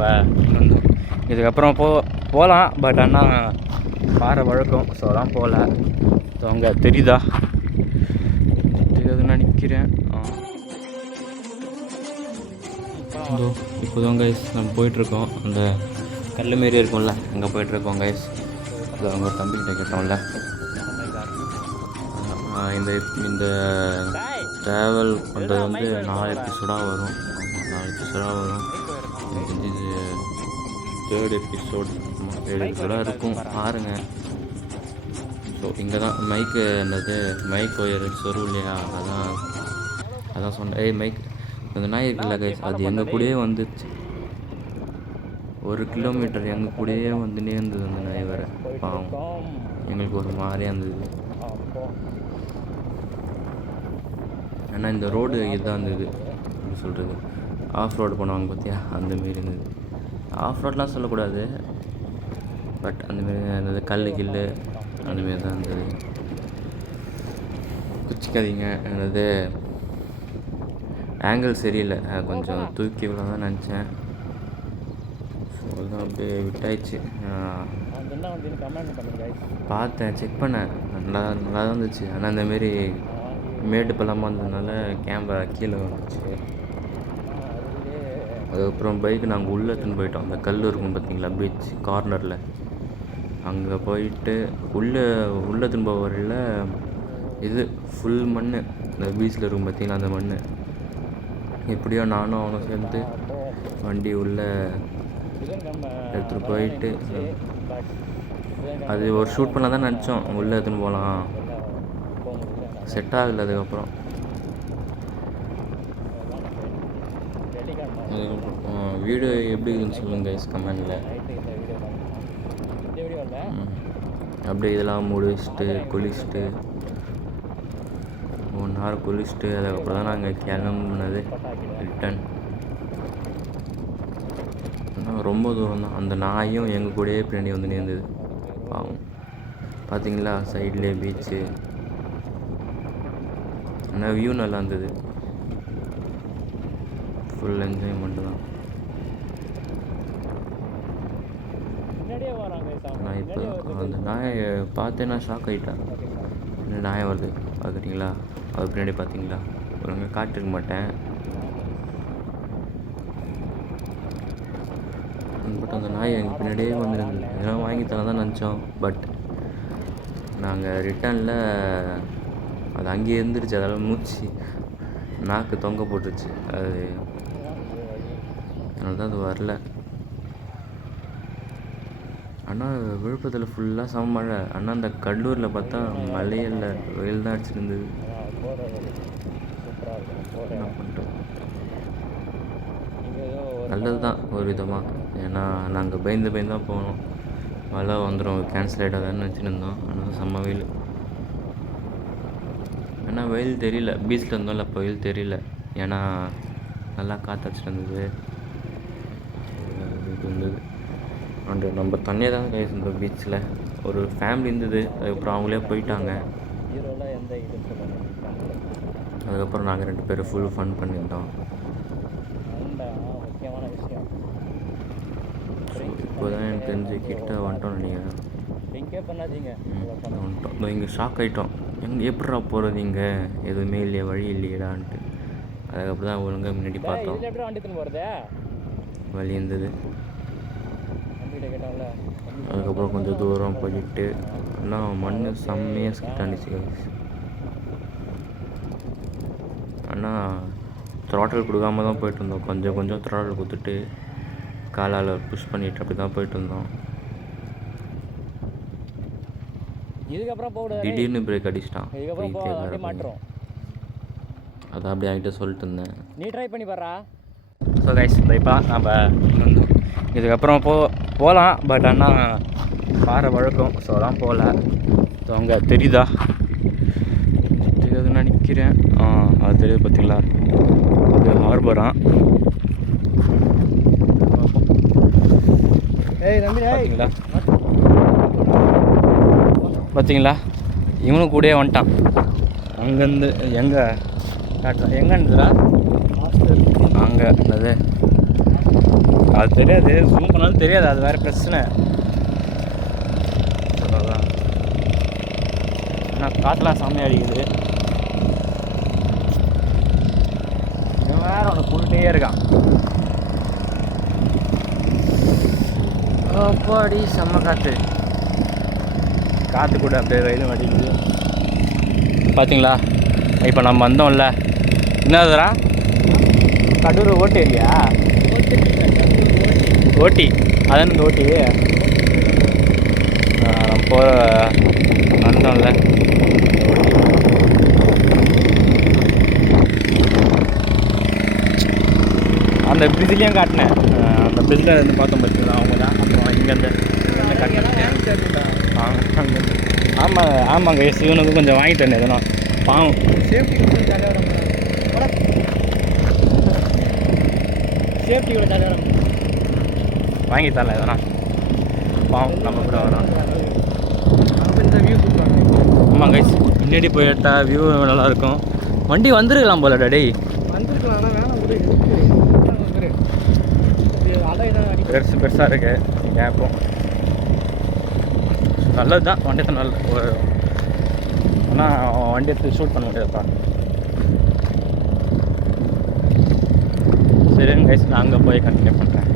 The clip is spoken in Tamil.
நம்ம இதுக்கப்புறம் போகலாம். பட் ஆனால் பாறை வழக்கம், ஸோ அதான் போகல. ஸோ அங்கே தெரியுதா தெரியாதுன்னு நினைக்கிறேன். இப்போ தான் கைஸ் நம்ம போயிட்டுருக்கோம். அந்த கல் மாரி இருக்கும்ல, அங்கே போயிட்டுருக்கோம் கைஸ். அது அவங்க தம்பிக்கிட்ட கேட்டோம்ல. இந்த ட்ராவல் பண்ணுறது வந்து 4 எபிசோடாக வரும். 4 எபிசோடாக வரும். எனக்கு இது 3rd எபிசோடாக இருக்கும், பாருங்கள். ஸோ இங்கே தான் மைக்கு மைக் ஒயர் சொரும் இல்லையா, அதான் சொன்னேன். மைக் அந்த நாய் இருக்குல்ல கைஸ், அது எங்கள் கூடயே வந்துச்சு. 1 கிலோமீட்டர் எங்கள் கூடயே வந்துனே இருந்தது அந்த நாய் வேறு. பாவம், எங்களுக்கு ஒரு மாதிரியாக இருந்தது. ஆனால் இந்த ரோடு இதுதான் இருந்தது, எப்படி சொல்கிறது, ஆஃப் ரோடு பண்ணுவாங்க பார்த்தியா, அந்தமாரி இருந்தது. ஆஃப் ரோட்லாம் சொல்லக்கூடாது, பட் அந்தமாரி இருந்தது. கல் அந்தமாரி தான் இருந்தது. குச்சிக்காதீங்க, என்னது ஆங்கிள் சரியில்லை, கொஞ்சம் தூக்கி விட தான் நினச்சேன். ஸோ அதுதான் அப்படியே விட்டாயிடுச்சு. பார்த்தேன், செக் பண்ணேன், நல்லா தான் இருந்துச்சு. ஆனால் இந்தமாரி மேடு பள்ளமாக இருந்ததுனால கேமரா கீழே வந்துச்சு. அதுக்கப்புறம் பைக்கு நாங்கள் உள்ளே எடுத்துன்னு போயிட்டோம். அந்த கல் இருக்கும் பார்த்தீங்களா, பீச் கார்னரில், அங்கே போயிட்டு உள்ளே எடுத்துன்னு போக வரையில் இது ஃபுல் மண். இந்த பீச்சில் இருக்கும் பார்த்தீங்களா, அந்த மண். எப்படியோ நானும் அவனும் சேர்ந்து வண்டி உள்ளே எடுத்துகிட்டு போயிட்டு, அது ஒரு ஷூட் பண்ண தான் நினச்சோம், உள்ளே எடுத்துன்னு போகலாம், செட் ஆகலை. அதுக்கப்புறம் வீடியோ எப்படி இருக்குன்னு சொல்லுங்கள் கைஸ் கமெண்டில். அப்படியே இதெல்லாம் முடிச்சுட்டு குளிச்சுட்டு 1 hour குளிச்சுட்டு அதுக்கப்புறம் தான் நாங்கள் கிளம்புனது ரிட்டன். ஆனால் ரொம்ப தூரம் தான். அந்த நாயும் எங்கள் கூடயே பின்னாடி வந்து நேர்ந்தது. பாவம், பார்த்தீங்களா சைட்லேயே பீச்சு. ஆனால் வியூ நல்லா இருந்தது, ஃபுல் என்ஜாய்மெண்ட்டு தான். நான் இப்போ அந்த நாயை பார்த்தேன்னா ஷாக் ஆகிட்டேன். இந்த நாயை வருது பார்க்குறீங்களா, அது பின்னாடி பார்த்தீங்களா, ஒழுங்க காட்டிருக்க மாட்டேன். பட் அந்த நாய் எங்கள் பின்னாடியே வந்துருந்தது. இதெல்லாம் வாங்கி தர தான் நினச்சோம், பட் நாங்கள் ரிட்டனில் அது அங்கேயே இருந்துருச்சு. அதெல்லாம் மூச்சு நாக்கு தொங்க போட்டுருச்சு. அது அதனால தான் அது வரல. ஆனால் விழுப்புரத்தில் ஃபுல்லாக செம மழை. ஆனால் அந்த கடலூரில் பார்த்தா மழையே இல்லை, வெயில் தான் அடிச்சிருந்தது. என்ன பண்ணுறோம், நல்லது தான் ஒரு விதமாக. ஏன்னா நாங்கள் பயந்து தான் போனோம், மழை வந்துடும் கேன்சல் ஆகிடாதான்னு நினச்சிட்டு இருந்தோம். ஆனால் செம்ம வெயில். ஏன்னா வெயில் தெரியல, பீச்சில் இருந்தோம்ல, அப்போ வெயில் தெரியல. ஏன்னா நல்லா காற்றடிச்சிட்டு இருந்தது, இது இருந்தது. அண்டு நம்ம தண்ணியாக தான் இருந்தோம் பீச்சில். ஒரு ஃபேமிலி இருந்தது, அதுக்கப்புறம் அவங்களே போயிட்டாங்க. அதுக்கப்புறம் நாங்கள் 2 பேரும் ஃபுல் ஃபன் பண்ணியிருந்தோம். இப்போ தான் எனக்கு தெரிஞ்சு கிட்ட வந்துட்டோம் நினைக்கிறேன். வந்துட்டோம். இங்கே ஷாக் ஆகிட்டோம், எப்படா போகிறது, இங்கே எதுவுமே இல்லையா, வழி இல்லையடான்ட்டு. அதுக்கப்புறம் தான் ஒழுங்காக முன்னாடி பார்த்தோம், வழி இருந்தது. அதுக்கப்புறம் கொஞ்சம் தூரம் போயிட்டு ஆனால் மண் செம்மையாக ஸ்கிட்டானிச்சு. ஆனால் த்ராட்டல் கொடுக்காம தான் போயிட்டு இருந்தோம். கொஞ்சம் த்ராட்டல் கொடுத்துட்டு காலால் புஷ் பண்ணிட்டு அப்படி தான் போயிட்டு இருந்தோம். திடீர்னு பிரேக் அடிச்சிட்டான். அதான் அப்படியே ஆகிட்ட சொல்லிட்டு இருந்தேன், நீ ட்ரை பண்ணி பாரா. ஸோ கைஸ், இப்போ நம்ம இதுக்கப்புறம் போகலாம். பட் ஆனால் பாறை வழக்கம், ஸோ அதான் போகல. ஸோ அங்கே தெரியுதுன்னு நினைக்கிறேன். அது தெரியுது பார்த்தீங்களா, அது ஹார்பராக. பார்த்தீங்களா இவனும் கூடயே வந்துட்டான். அங்கேருந்து எங்கே காட்டுறா, எங்கே இருந்துடா, அங்கே என்னது அது தெரியாது, ஜூம் பண்ணாலும் தெரியாது, அது வேறு பிரச்சனை. அதான் ஆனால் காற்றுலாம் செம்மையாக அடிக்குது. இவன் வேறு ஒன்று போட்டுகிட்டே இருக்கான். அப்பாடி செம்ம காற்று. காற்று கூட அப்படியே ரயிலும் அடிக்குது. பார்த்தீங்களா இப்போ நம்ம வந்தோம்ல, என்னதுரா கடூர் ஓட்டேரியா? ஓட்டி அதான் இந்த ஓட்டி நம்ம போகிற வந்தோம்ல ஓட்டி. அந்த பிரிட்ஜ்லேயும் காட்டினேன். அந்த பிரிட்ஜில் இருந்து பார்த்தோம் பார்த்தீங்களா, அவங்க தான். அப்புறம் இங்கேருந்து ஆமாம் ஆமாங்க, இவனுக்கு கொஞ்சம் வாங்கிட்டு வந்தேன் எதுனா பாவம். சேஃப்டி கூட ஜாலியாக வாங்கி தரல எதனா பாவம், நம்ம கூட வரோம். இந்த வியூ சூப்பராக. ஆமாம் கைஸ், முன்னாடி போய் எடுத்தால் வியூ நல்லாயிருக்கும். வண்டி வந்துருக்கலாம் போல டே, வந்துருக்கலாம். ஆனால் வேணாம், பெருசு பெருசாக இருக்கு கேப்பும். நல்லது தான் வண்டி தான் நல்ல ஒரு. ஆனால் வண்டி எடுத்து ஷூட் பண்ண முடியாதுப்பா. சரிங்க கைஸ், நான் அங்கே போய் கண்டினியூ பண்ணுறேன்.